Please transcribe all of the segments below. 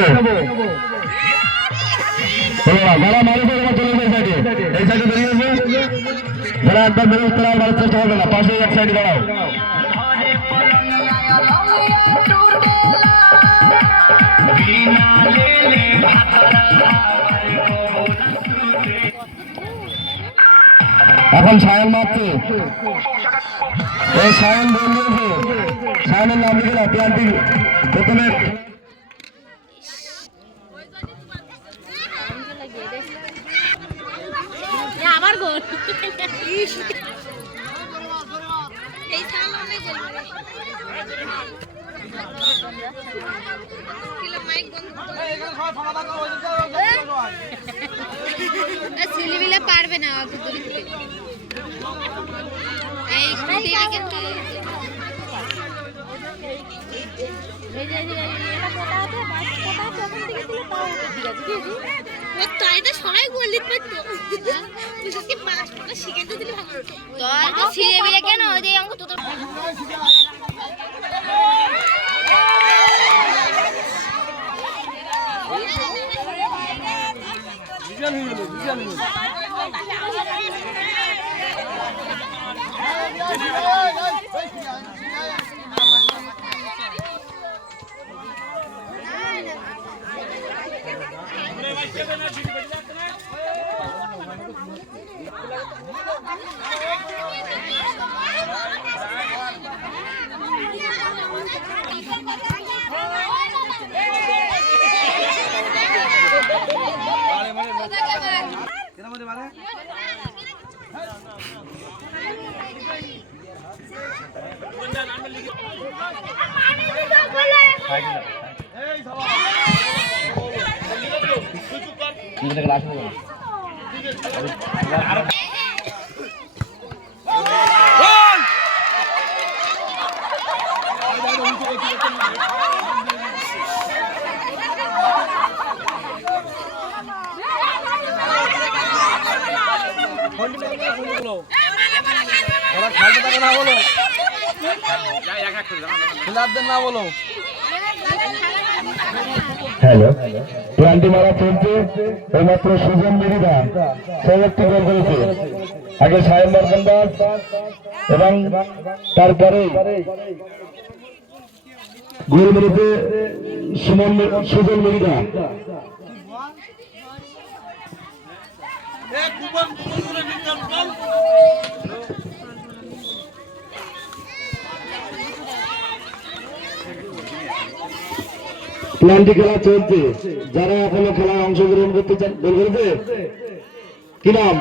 যারা মানুষের চলে যায় এই সাইডে বেরিয়েছে, যারা একবার বেরোজ করার মানুষ চেষ্টা করবে না, পাশে এক সাইডে দাঁড়াও। এখন সায়ন মারছে, এই সায়ন বলছে, সায়নের নাম লিখে না প্লান্টি প্রথমে আমার গোল ছেলেবেলা পারবে না সবাই গোল দিতে পারতো, শিখে দিলে ভালো ছেলেবেলা কেন ওই অঙ্ক তো হ্যালো, প্লান্টি মারা চলছে, এইমাত্র সুজন মিরিদা সে একটি গোল করেছে। আগে সাহেব মার্কান দাস এবং তারপরে গোল মেরেছে সুজন মিরিদা। প্লান্টি খেলা চলছে, যারা এখনো খেলায় অংশগ্রহণ করতে চান গোল করেছে কি নাম?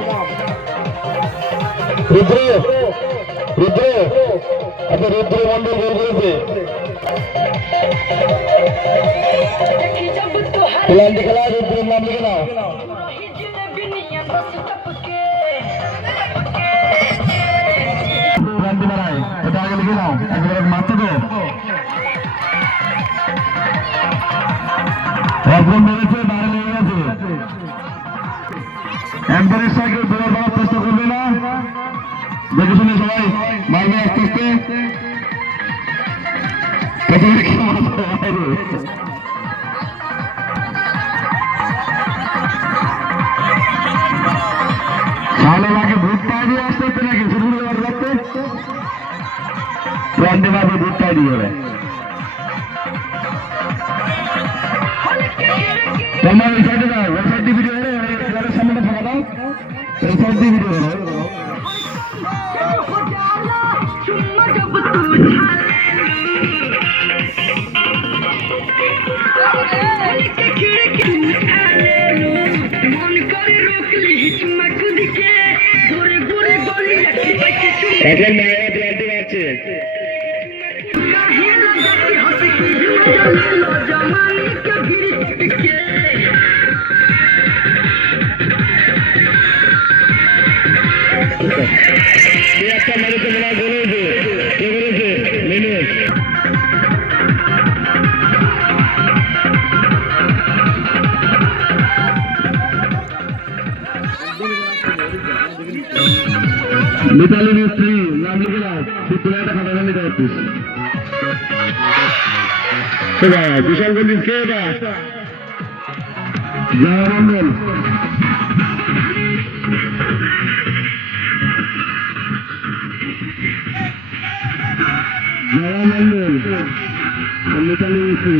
রুদ্র, রুদ্র, আচ্ছা রুদ্র মন্ডল গোল করেছে। প্লান্টি খেলায় রুদ্রের নাম লিখে নাও। প্লান্টি মারায় এটা আগে লিখে নাও, একবার মারতে তো একদম বেড়েছে, বাইরে লেগে গেছে। একবারের সাইকেল দৌড় করার চেষ্টা করবে না, দেখে শুনে সবাই মারবে আস্তে আস্তে। তাহলে আগে ভূত পাই দিয়ে আসতে হচ্ছে নাকি শুরু করে যাচ্ছে, প্লান্টে মারবে ভূত পাই দিয়ে হবে। তোমার এই সাইডে যাও, ওই সাইড দিয়ে ভিডিও করে সামনে ফাঁকা দাও, এই সাইড দিয়ে ভিডিও করো। এখন মায়া প্লান্টি মারছে, একটা মেরেছে মনে হয় গোল হয়েছে, কে করেছে? মেনু। মিতালি মিস্ত্রি নাম লিখে নাও, একটা খাতা নিতে পারতিস। বিশাল বলছিস কে এটা? জয়মঙ্গল মিতালি মিস্ত্রি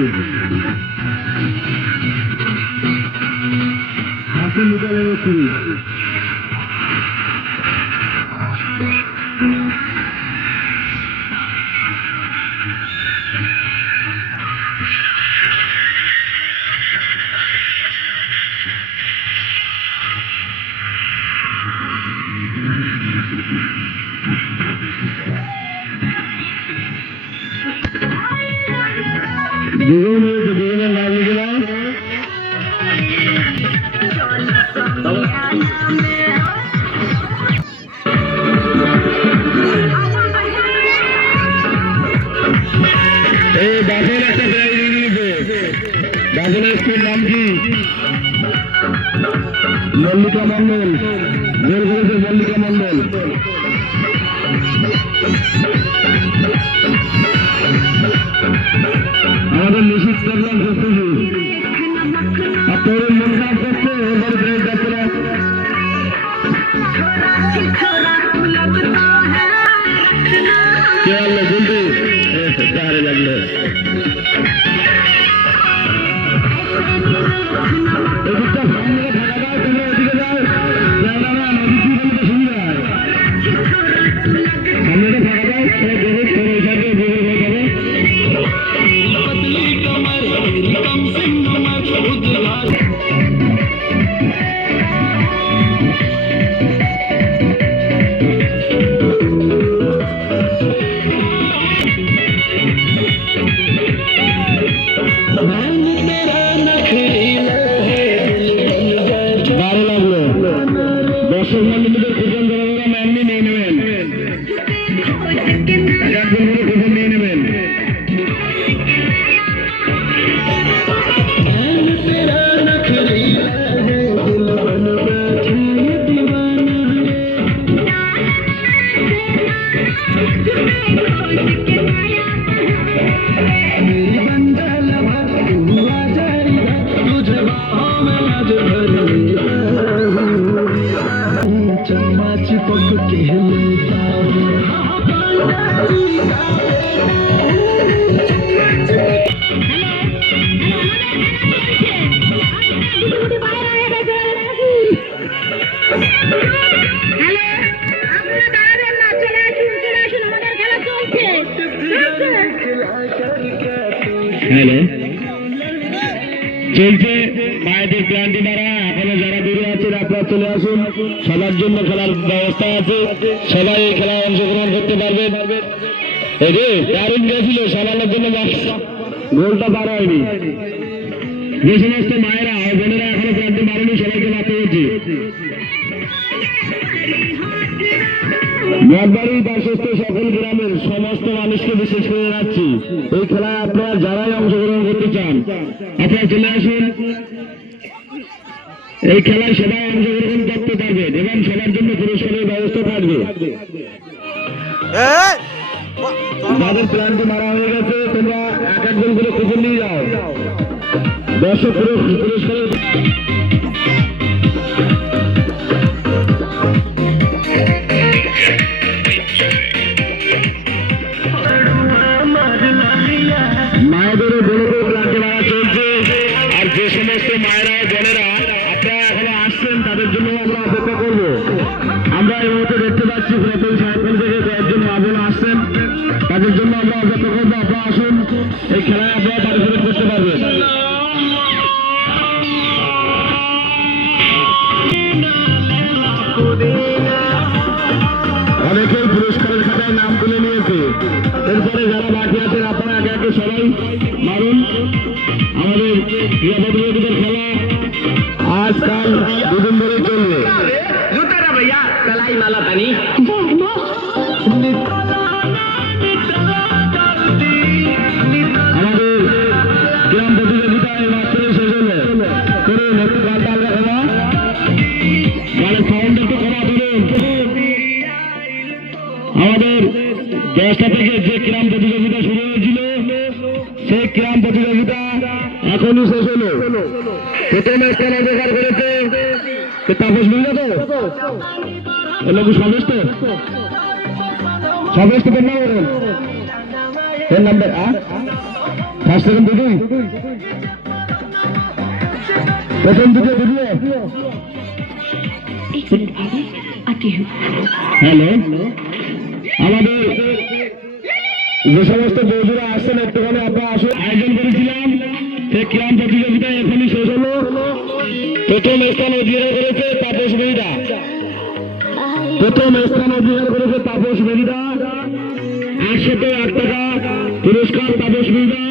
মিতালি মিস্ত্রি দুজনের নাম লিখলাম এই বাসের একটা প্রাইজ নিয়েছে বাসের স্কুল নাম কি মল্লিকা মন্ডল গোল করেছে মল্লিকা মন্ডল আমাদের নিশ্চিত করলাম করতেছি আপনাদের মন খারাপ করছে এবার প্রাইজ যাচ্ছে না কে আনলো বলতে তাহারে লাগলো এদিকটা সামনে থাকা যায় তোমরা ওদিকে যাও না না নদী কি বলতে সুবিধা হয় সামনে থাকা যায় সব দেখে তোর ওই সাইডে বের হয়ে যাবে দর্শক মন্ডলীদের কুপন ধরা এমনি নিয়ে নেবেন একজন করে কুপন নিয়ে নেবেন হ্যালো চলছে মায়েদের প্ল্যান্টি মারা এখনো যারা দূরে আছেন আপনারা চলে আসুন সবার জন্য খেলার ব্যবস্থা আছে সবাই এই খেলায় অংশগ্রহণ করতে পারবেন এই রে দারুণ গেছিল সবার জন্য গোলটা পার হয়নি যে সমস্ত মায়েরা ও বোনেরা এখনো প্ল্যান্টি মারেনি সবাইকে মারতে হচ্ছে মঠবাড়ি পার্শ্বস্থ সকল গ্রামের সমস্ত মানুষকে বিশেষ করে জানাচ্ছি এই খেলায় আপনারা যারাই অংশগ্রহণ করতে চান আপনারা চলে আসুন এই খেলায় সবাই অংশগ্রহণ করতে পারবেন এবং সবার জন্য পুরস্কারের ব্যবস্থা থাকবে যাদের প্ল্যানটি মারা হয়ে গেছে তোমরা এক একজন করে কুপন নিয়ে যাও দর্শক পুরস্কারের মায়েদেরও বড়দের প্ল্যান্টি মারা চলছে আর যে সমস্ত মায়েরা বোনেরা আপনারা এখনো আসছেন তাদের জন্য আমরা অপেক্ষা করব আমরা এই মুহূর্তে দেখতে পাচ্ছি প্রথম সাহেবগঞ্জ থেকে কয়েকজন মা বোন আসছেন তাদের জন্য আমরা অপেক্ষা করবো আপনারা আসুন এই খেলায় আপনারা পার্টিসিপেট করতে পারবেন অনেকেই পুরস্কারের খাতায় নাম তুলে নিয়েছে এরপরে যারা বাকি আছেন আপনারা একে একে সবাই মারুন আমাদের ক্রীড়া প্রতিযোগিতার খেলা আজকাল দুদিন ধরে চলবে भैया कलाई माला पानी আমাদের গ্রাম প্রতিযোগিতায় মাত্র শেষ হলো করুন একটু গানটা আমরা খেলা গানের সাউন্ড একটু কমা করুন আমাদের 10টা থেকে যে ক্রীড়া প্রতিযোগিতা শুরু হয়েছিল সেই ক্রীড়া প্রতিযোগিতা এখনই শেষ হলো। প্রথম স্থান অধিকার করেছে তাপস মির্জা, তো এগুলো কি সমস্ত তোর নাম বলুন, এর নাম্বার ফার্স্ট সেকেন্ড দুটোই, প্রথম দুটো দুটো। হ্যালো, আমাদের যে সমস্ত বন্ধুরা আসছেন একটুখানি আপনারা আসুন। আয়োজন করেছিলাম সেই ক্রীড়া প্রতিযোগিতা এখনই শেষ হলো। প্রথম স্থান অধিকার করেছে তাপস মেরিদা, প্রথম স্থান অধিকার করেছে তাপস মেরিদা। 808 টাকা পুরস্কার তাপস মেরিদা।